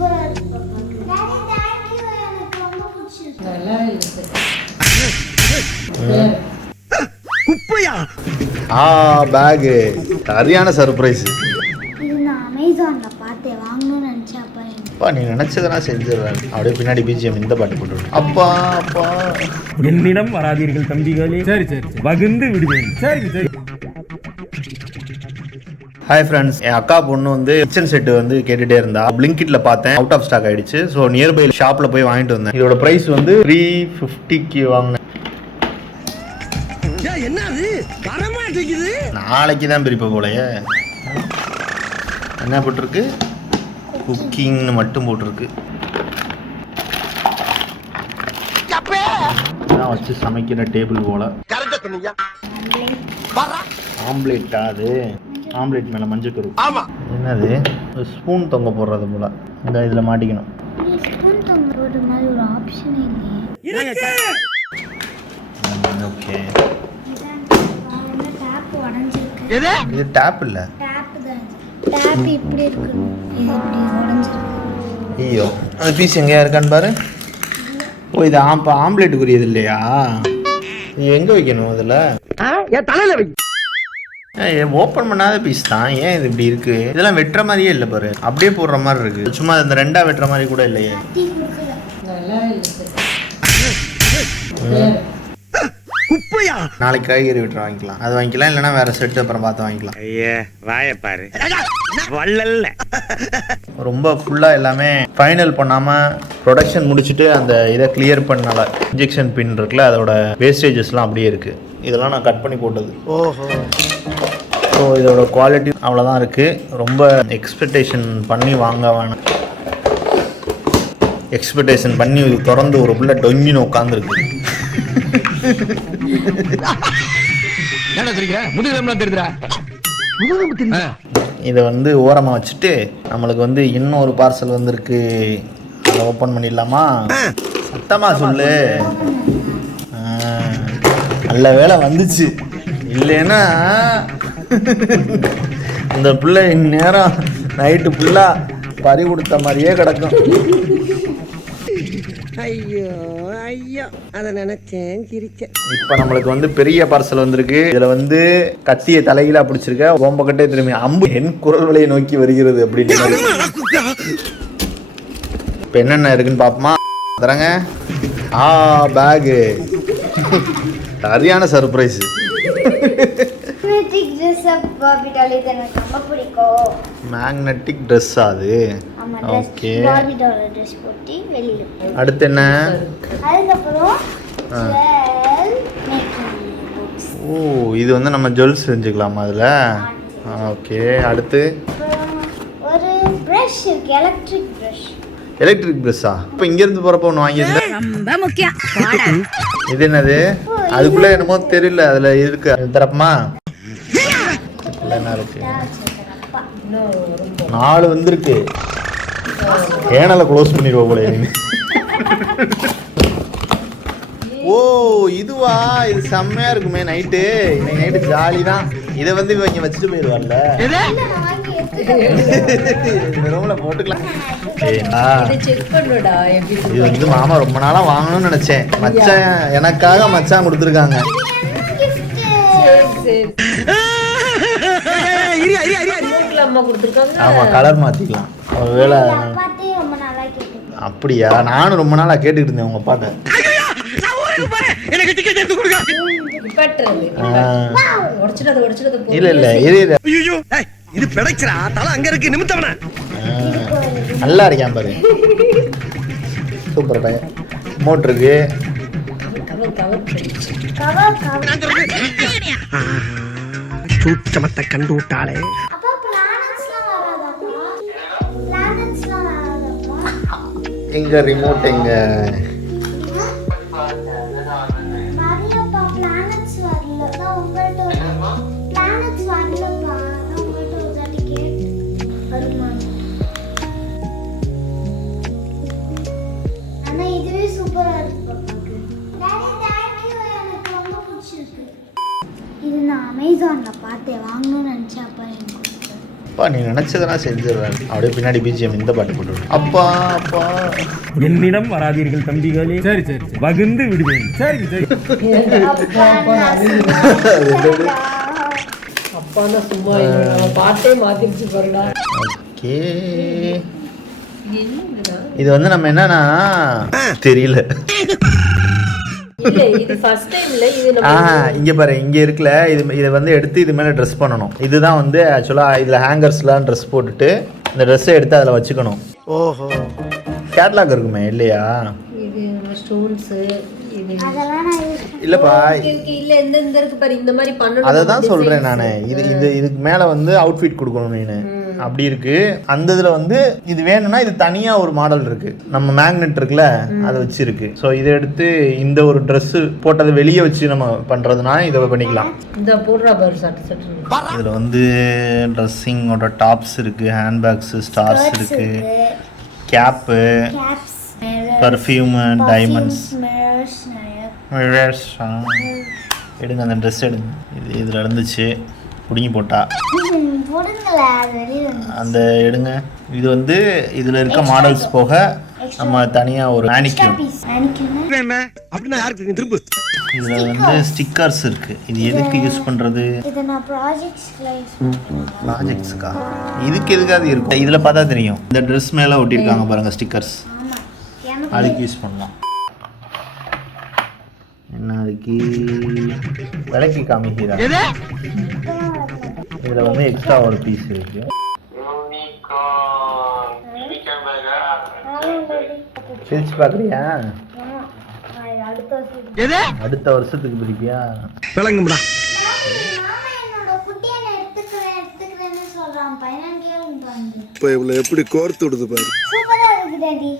சூப்பரா இருக்கு daddy thank you எனக்கு ரொம்ப பிடிச்சிருக்கு நல்லா இருக்கு குப்பையா பேக் சரியான சர்ப்ரைஸ். இது நான் அமேசான்ல பார்த்தேன் வாங்கணும்னு நினைச்சேன் அப்பா நீ நினைச்சதெல்லாம் செஞ்சிருவேன். அப்படியே பின்னாடி பிஜிஎம் இந்த பாட்டு போட்டு அப்பா அப்பா என்னிடம் வராதீர்கள் தம்பிகளே. சரி சரி வகுந்து விடுவேன். சரி சரி. ஹாய் ஃப்ரெண்ட்ஸ், என் அக்கா பொண்ணு வந்து கிச்சன் செட்டு வந்து கேட்டுட்டே இருந்தா. பிளிங்கிட்ல பார்த்தேன், அவுட் ஆஃப் ஸ்டாக் ஆயிடுச்சு. ஸோ நியர்பை ஷாப்ல போய் வாங்கிட்டு வந்தேன். இதோட பிரைஸ் வந்து 350க்கு வாங்கினேன். நாளைக்கு தான் பிரிப்ப போலயே. என்ன போட்டிருக்கு? குக்கிங்னு மட்டும் போட்டிருக்கு. வச்சு சமைக்கிற டேபிள் போல. ஆம்லேட்டா? அது ஆம்லேட் மேல மஞ்சள் கரு. என்னது? ஸ்பூன் தொங்க போடுறது போல. இந்த இதுல மாட்டிக்கணும். ஸ்பூன் தொங்க போடுற மாதிரி ஒரு ஆப்ஷன் இல்லையே. ஓகே. டேப் உடைஞ்சிருக்கு. இது டேப் இல்ல. டேப் தான். டேப் இப்படி இருக்கு. இது இப்படி உடைஞ்சிருக்கு. ஐயோ, அந்த பீஸ் எங்கேயா இருக்கான்னு பாரு. ஓ, இது ஆம்லேட்டுக்குரியது இல்லையா? இது எங்க வைக்கணும்? இதுல என் தலையில வை. ஓப்பன் பண்ணாத பீஸ் தான். ஏன் இது இப்படி இருக்கு? இதெல்லாம் வெட்டுற மாதிரியே இல்லை பாரு, அப்படியே போடுற மாதிரி இருக்கு. சும்மா இந்த ரெண்டா வெட்டுற மாதிரி கூட இல்லையே. நல்லா இருக்கு குப்பையா? நாளைக்கு காய்கறி வெட்டுற வாங்கிக்கலாம். அது வாங்கிக்கலாம், இல்லைன்னா வேற செட்டு அப்புறம் பார்த்து வாங்கிக்கலாம். ஐயா வாய பாரு. வள்ளல்ல ரொம்ப ஃபுல்லாக எல்லாமே ஃபைனல் பண்ணாமல் ப்ரொடக்ஷன் முடிச்சுட்டு அந்த இதை கிளியர் பண்ணல. இன்ஜெக்ஷன் பின் இருக்குல்ல, அதோட வேஸ்டேஜஸ்லாம் அப்படியே இருக்குது. இதெல்லாம் நான் கட் பண்ணி போட்டது. ஓஹோ. ஸோ இதோட குவாலிட்டி அவ்வளோதான் இருக்குது. ரொம்ப எக்ஸ்பெக்டேஷன் பண்ணி வாங்க வேணாம். எக்ஸ்பெக்டேஷன் பண்ணி திறந்து ஒரு பிள்ளை டொங்கின்னு உட்காந்துருக்கு. இதை வந்து ஓரமாக வச்சுட்டு நம்மளுக்கு வந்து இன்னொரு பார்சல் வந்திருக்கு. அதை ஓப்பன் பண்ணிடலாமா? சத்தமாக சொல்லு. நல்ல வேலை வந்துச்சு, இல்லைன்னா இந்த பிள்ளை இந்நேரம் நைட்டு ஃபுல்லாக பறி கொடுத்த மாதிரியே கிடக்கும். ஐயோ ஐயோ, அதை நினைச்சேன் சிரிச்சேன். இப்போ நம்மளுக்கு வந்து பெரிய பார்சல் வந்திருக்கு. இதுல வந்து கத்தியை தலையில பிடிச்சிருக்க, ஓம்பக்கட்டே திரும்பி அம்பு என் குரல் வலையை நோக்கி வருகிறது அப்படின்னு. இப்போ என்னென்ன இருக்குன்னு பார்ப்போமா? தரங்க. பேகு சரியான surprise. Magnetic dress Barbie doll இது எனக்கு ரொம்ப பிடிக்கும். மேக்னெட்டிக் ட்ரெஸ்ஸா அது? ஓகே. பார்பி டால் ட்ரெஸ் போட்டு வெளியில. அடுத்து என்ன? அதுக்கப்புறம் ஜுவல் மேக்கிங் பாக்ஸ். ஓ, இது வந்து நம்ம ஜுவல்ஸ் செஞ்சுக்கலாமா அதில்? ஓகே. அடுத்து ஒரு ப்ரஷ் இருக்கு, எலக்ட்ரிக் ப்ரஷ். எலக்ட்ரிக் ப்ரஷ்ஷா? இப்போ இங்கேருந்து போகிறப்ப ஒன்று வாங்கியிருந்தேன். ரொம்ப முக்கியம். இது என்னது? அதுக்குள்ள என்னமோ தெரியல. அதுல இருக்கு. தரப்பமா? என்ன இருக்கு? 4 வந்திருக்கு. கேனலை க்ளோஸ் பண்ணிடுவோம் போல. ஓ, இதுவா? இது செம்மையா இருக்குமே. நைட்டு இன்னைக்கு நைட்டு ஜாலி தான். இதை வந்து இவங்க வச்சுட்டு போயிடுவாங்கல்ல, ரூம்ல போட்டுக்கலாம். இது வந்து மாமா ரொம்ப நாளா வாங்கணும்னு நினைச்சேன். மச்சான் எனக்காக மச்சான் கொடுத்துருக்காங்க. ஆமா, கலர் மாத்திக்கலாம். ஒருவேளை அப்படியா? நானும் ரொம்ப நாளா கேட்டுக்கிட்டு இருந்தேன் உங்க அப்பாட்ட. இல்ல இல்ல, இது பிடைக்கிறா தலை அங்க இருக்கு. நிமித்தவன நல்லா இருக்கான் பாரு. சூப்பர் பையன். மோட்டர் இருக்கு. சூச்சமத்தை கண்டு விட்டாளே. எங்க ரிமோட் எங்க? இது நான் அமேசான்ல பார்த்தேன் வாங்கணும்னு நினைச்சேன். அப்பா எனக்கு அப்பா நீ நினைச்சதெல்லாம் செஞ்சிடுறாரு. அப்படியே பின்னாடி பிஜிஎம் இந்த பாட்டு போட்டு அப்பா அப்பா என்னிடம் வராதீர்கள் தம்பிகளே. சரி சரி வகுந்து விடுவேன். சரி சரி அப்பான்னா சும்மா இல்லை, நம்ம பாட்டே மாத்திருச்சு பாருடா. ஓகே இது வந்து நம்ம என்னன்னா தெரியல. இல்ல இது ஃபர்ஸ்ட் டைம் இல்ல, இது நம்ம இங்க பாரு, இங்க இருக்குல்ல இது, இதை வந்து எடுத்து இது மேல ட்ரெஸ் பண்ணணும். இதுதான் வந்து ஆக்சுவலா இதுல ஹேங்கர்ஸ்லாம் ட்ரெஸ் போட்டுட்டு இந்த ட்ரெஸ்ஸை எடுத்து அதில் வச்சுக்கணும். ஓஹோ கேட்லாக் இருக்குமே இல்லையா? இது ஸ்டோன்ஸ் இது அதெல்லாம் நான் யூஸ் இல்லப்பா இல்ல இந்த இருக்கு பாரு, இந்த மாதிரி பண்ணணும். அதை தான் சொல்றேன் நான். இதுக்கு மேல வந்து அவுட்ஃபிட் கொடுக்கணும் நீனு. அப்படி இருக்கு. அந்த இதுல வந்து இது வேணும்னா இது தனியா ஒரு மாடல் இருக்கு. நம்ம மேக்னெட் இருக்குல்ல அதை வச்சிருக்கு. ஸோ இதை எடுத்து இந்த ஒரு ட்ரெஸ் போட்டதை வெளியே வச்சு நம்ம பண்றதுனா இதை பண்ணிக்கலாம். இந்த போடுறா பாரு சட்டு சட்டு. இதுல வந்து ட்ரெஸ்ஸிங்கோட டாப்ஸ் இருக்கு, ஹேண்ட்பேக்ஸ், ஸ்டார்ஸ் இருக்கு, cap, caps, perfume, diamonds, mirrors நிறைய. எடுங்க அந்த ட்ரெஸ் எடுங்க. இது இதில் இருந்துச்சு பிடுங்கி போட்டா போடுங்களே, அது வெளியே வந்து. அந்த எடுங்க. இது வந்து இதில் இருக்க மாடல்ஸ் போக நம்ம தனியாக ஒரு மேனிக்யூர். இதில் வந்து ஸ்டிக்கர்ஸ் இருக்கு. இது எதுக்கு யூஸ் பண்ணுறது? இதை நான் ப்ராஜெக்ட்ஸ்ல யூஸ் பண்ணுறேன். ப்ராஜெக்ட்ஸ்க்கா? இதுக்கு எதுக்காக இருக்கும்? இதில் பார்த்தா தெரியும். இந்த ட்ரெஸ் மேலே ஒட்டியிருக்காங்க பாருங்க ஸ்டிக்கர்ஸ். ஆமாம், எனக்கு அதுக்கு யூஸ் பண்ணலாம். என்ன அதுக்கு விலைக்கு காமிக்கிறா? இதில் வந்து எக்ஸ்ட்ரா ஒரு பீஸ் இருக்கு. பிரிச்சு பார்க்குறியா? அடுத்த வருஷத்துக்கு பிரிப்பியா? விளங்கும்டா. மாமா என்னோட குட்டியை எடுத்துக்கிறேன்னு சொல்றான். 15 இப்போ இவ்வளோ எப்படி கோர்த்து விடுது பாரு. சூப்பரா இருக்கு டாடி.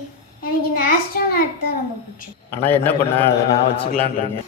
எனக்கு இந்த ஆஸ்ட்ரோநாட் தான் ரொம்ப பிடிச்சது. ஆனால் என்ன பண்ண அதை நான் வச்சுக்கலான்றீங்க.